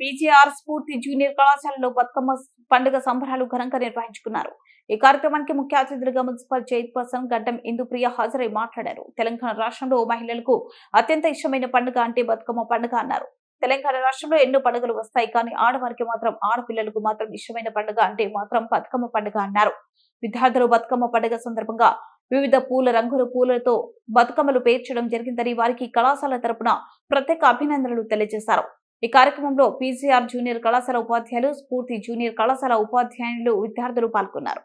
PGR స్ఫూర్తి junior కళాశాలలో బతుకమ్మ పండుగ సంబరాలు ఘనంగా నిర్వహించుకున్నారు. ఈ కార్యక్రమానికి ముఖ్య అతిథులుగా మున్సిపల్ చైర్పర్సన్ గడ్డం ఇందుప్రియ హాజరై మాట్లాడారు. తెలంగాణ రాష్ట్రంలో మహిళలకు అత్యంత ఇష్టమైన పండుగ అంటే బతుకమ్మ పండుగ అన్నారు. తెలంగాణ రాష్ట్రంలో ఎన్నో పండుగలు వస్తాయి, కానీ ఆడవారికి మాత్రం ఆడపిల్లలకు మాత్రం ఇష్టమైన పండుగ అంటే మాత్రం బతుకమ్మ పండుగ అన్నారు. విద్యార్థులు బతుకమ్మ పండుగ సందర్భంగా వివిధ పూలతో బతుకమ్మలు పేర్చడం జరిగిందని వారికి కళాశాల తరపున ప్రత్యేక అభినందనలు తెలియజేశారు. ఈ కార్యక్రమంలో పీజీఆర్ జూనియర్ కళాశాల ఉపాధ్యాయులు, స్ఫూర్తి జూనియర్ కళాశాల ఉపాధ్యాయులు, విద్యార్థులు పాల్గొన్నారు.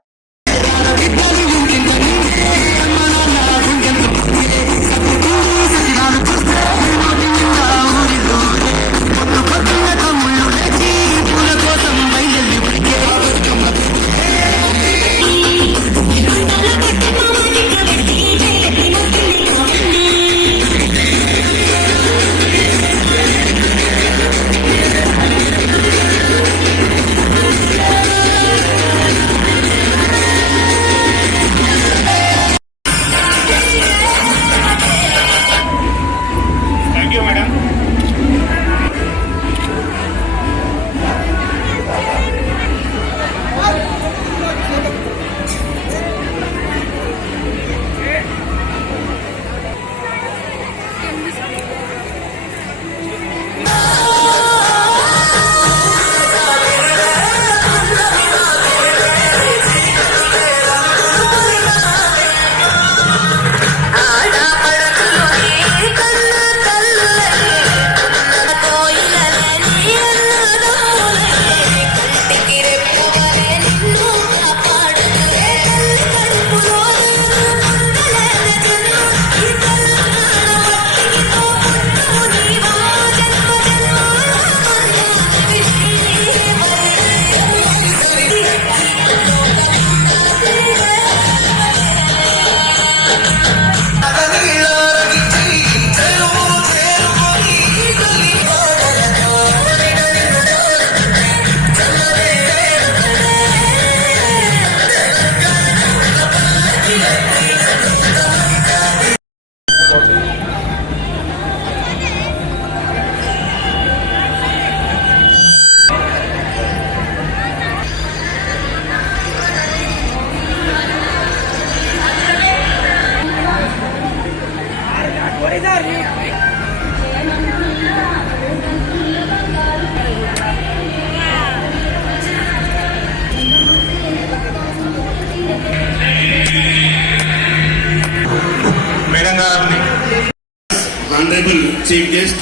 Honorable Chief Guest,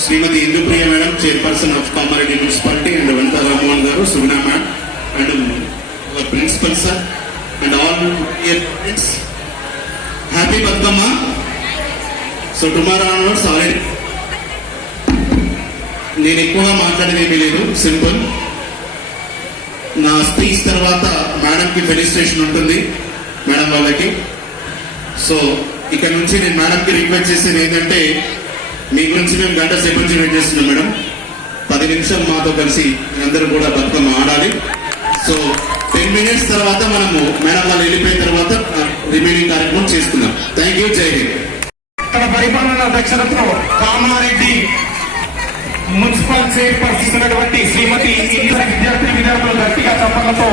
Srimati Indupriya Madam, Chairperson of Kamaradi Municipality, and Vanitha Ramohan Garu, Sugna Madam, and our Principal Sir, and all dear friends. Happy Batukamma. So tomorrow onwards, already నేను ఎక్కువగా మాట్లాడేది లేదు, simple. నా speech తర్వాత మేడంకి felicitation ఉంటుంది, madam వాళ్ళకి. So ఇక్కడ నుంచి నేను మేడంకి రిక్వెస్ట్ చేసేది ఏంటంటే, మీ గురించి మేము గంట సేపు నుంచి వెయిట్ చేస్తున్నాం మేడం. 10 నిమిషాలు మాతో కలిసి అందరూ కూడా బతుకమ్మ ఆడాలి. సో 10 minutes తర్వాత మనము మేడం వాళ్ళు వెళ్ళిపోయిన తర్వాత రిమైనింగ్ కార్యక్రమం చేసుకుందాం. థ్యాంక్ యూ, జై హింద్. తన పరిపాలన దక్షతతో కామారెడ్డి మున్సిపల్ చైర్పర్సన్ అయినటువంటి శ్రీమతి విద్యార్థులు గట్టిగా చప్పట్లతో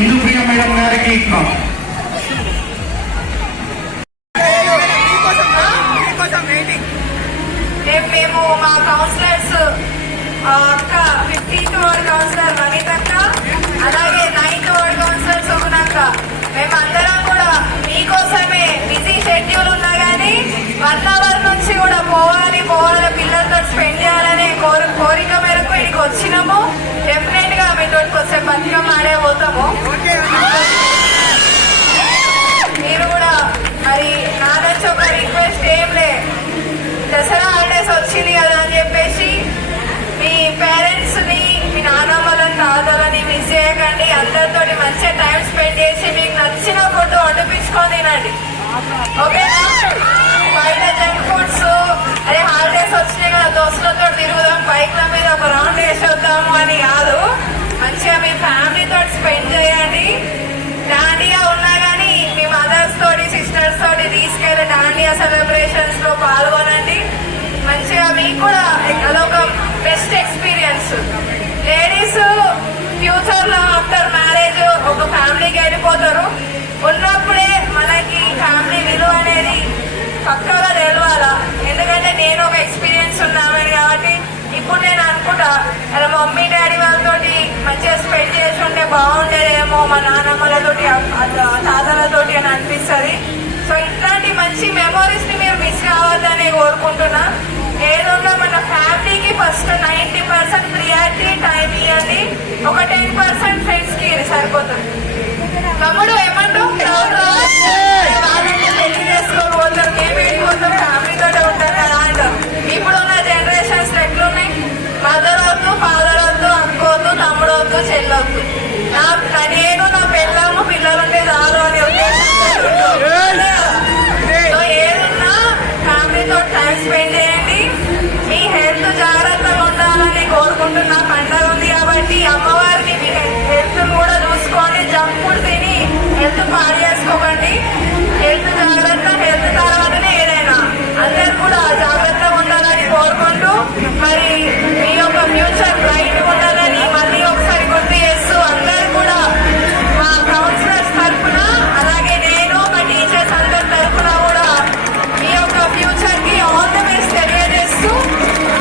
ఇందుప్రియ మేడం గారికి మేము మా కౌన్సిలర్స్ అక్క 15th వార్డ్ కౌన్సిలర్ వనితక్క, అలాగే 9th వార్డ్ కౌన్సిలర్ సుగుణక్క, మేమందరం కూడా మీకోసమే బిజీ షెడ్యూల్ ఉన్నా కానీ 1 hour నుంచి కూడా పోవాలి పిల్లలతో స్పెండ్ చేయాలనే కోరిక మేరకు ఇక్కడికి వచ్చినాము. డెఫినెట్ గా మీతో వచ్చే బతుకమ్మ ఆడే పోతాము. మీరు కూడా మరి నా నుంచి ఒక రిక్వెస్ట్ ఏం లే, దసరా హాలిడేస్ వచ్చింది కదా అని చెప్పేసి మీ పేరెంట్స్ ని, మీ నాన్నమ్మలని, తాతలని మిస్ చేయకండి. అందరితో మంచిగా టైం స్పెండ్ చేసి మీకు నచ్చిన ఫుడ్ వండిపించుకొని తినండి, ఓకేనా? బయట జంక్ ఫుడ్స్, అదే హాలిడేస్ వచ్చినాయి కదా దోస్తులతో తిరుగుదాం, బైక్ల మీద ఒక రౌండ్ వేసేద్దాము అని కాదు. మంచిగా మీ ఫ్యామిలీతో స్పెండ్ చేయండి. డాండియా ఉన్నా కానీ మీ మదర్స్ తోటి, సిస్టర్స్ తోటి తీసుకెళ్లి డాండియా సెలబ్రేషన్స్ లో పాల్గొనండి. మంచిగా మీకు కూడా అదొక బెస్ట్ ఎక్స్పీరియన్స్ మమ్మీ డాడీ వాళ్ళతోటి మంచిగా స్పెండ్ చేసి ఉంటే బాగుండేదేమో, మా నాన్నమ్మలతోటి తాతలతోటి అని అనిపిస్తుంది. సో ఇట్లాంటి మంచి మెమోరీస్ ని మీరు మిస్ కావద్దని కోరుకుంటున్నా. ఏదన్నా మన ఫ్యామిలీకి ఫస్ట్ 90% ప్రియారిటీ టైం ఇవ్వండి, ఒక 10% ఫ్రెండ్స్ కి సరిపోతుంది. తమ్ముడు ఏమంటావు? వాళ్ళని పెళ్లి చేసుకోబోతారు, మేము వెళ్ళిపోతాం, ఫ్యామిలీతో ఉంటాం కదా అంటాం. ఇప్పుడున్న జనరేషన్స్ ఎట్లున్నాయి? మదర్ వద్దు, ఫాదర్ వద్దు, అక్క వద్దు, తమ్ముడు వద్దు, చెల్లొద్దు. నేను నా పిల్లలు పిల్లలుంటే చాలు అని సో ఏదున్నా ఫ్యామిలీతో టైం స్పెండ్ చేయండి. మీ హెల్త్ జాగ్రత్తగా ఉండాలని కోరుకుంటున్నా. పండగ ఉంది కాబట్టి అమ్మవారిని మీ హెల్త్ కూడా చూసుకొని జంక్ ఫుడ్ తిని హెల్త్ పాడు చేసుకోకండి. హెల్త్ జాగ్రత్త, హెల్త్ తర్వాతనే ఏదైనా. అందరు కూడా జాగ్రత్తగా ఉండాలని కోరుకుంటూ మరి మీ యొక్క ఫ్యూచర్ బ్రైట్ ఉండాలని మళ్ళీ ఒకసారి గుర్తు చేస్తూ అందరు కూడా మా కౌన్సిలర్స్ తరఫున అలాగే నేను మా టీచర్స్ అందరి తరఫున కూడా మీ యొక్క ఫ్యూచర్ కి ఆల్ ది బెస్ట్ తెలియజేస్తూ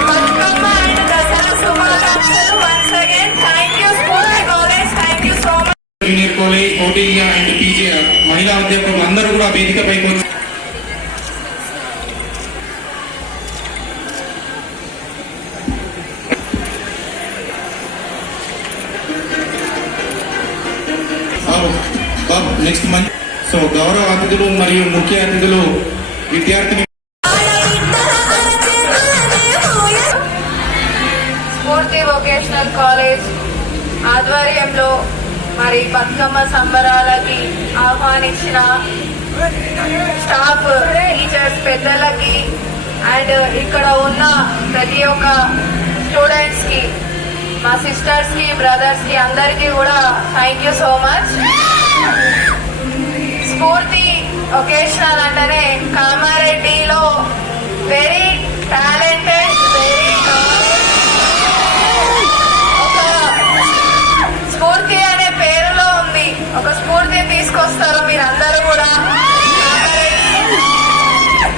బతుకమ్మ అండ్ దసరా శుభాకాంక్షలు. Once again thank you school college, thank you so much. Junior college, OTR and PGR మహిళా అధ్యాపకులు అందరూ కూడా వేదికపైకి వచ్చి నెక్స్ట్ మంత్. సో గౌరవ అతిథులు మరియు ముఖ్య అతిథులు విద్యార్థిని స్ఫూర్తి వొకేషనల్ కాలేజ్ ఆధ్వర్యంలో మరి బతుకమ్మ సంబరాలకి ఆహ్వానించిన స్టాఫ్, టీచర్స్, పెద్దలకి అండ్ ఇక్కడ ఉన్న ప్రతి ఒక్క స్టూడెంట్స్ కి, మా సిస్టర్స్ కి, బ్రదర్స్ కి అందరికీ కూడా థ్యాంక్ యూ సో మచ్. స్ఫూర్తి ఒకేషనల్ అంటేనే కామారెడ్డిలో వెరీ టాలెంటెడ్, వెరీ ఒక స్ఫూర్తి అనే పేరులో ఉంది. ఒక స్ఫూర్తిని తీసుకొస్తారు మీరందరూ కూడా.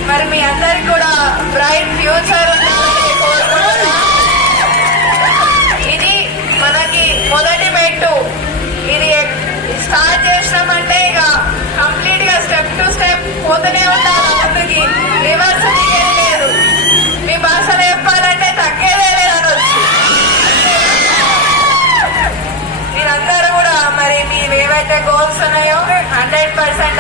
మరి మీ అందరికి కూడా బ్రైట్ ఫ్యూచర్ ఉండాలని కోరుకుంటున్నా. ఇది మనకి మొదటి మెట్టు. ఇది స్టార్ట్ చేసినామంటే ఇక కంప్లీట్ గా స్టెప్ టు స్టెప్ పోతూనే ఉండాలి ముందుకి, రివర్స్ లేదు. మీ భాషలో చెప్పాలంటే తగ్గేదే లేదనొచ్చు. మీరందరూ కూడా మరి మీరు ఏవైతే గోల్స్ ఉన్నాయో 100%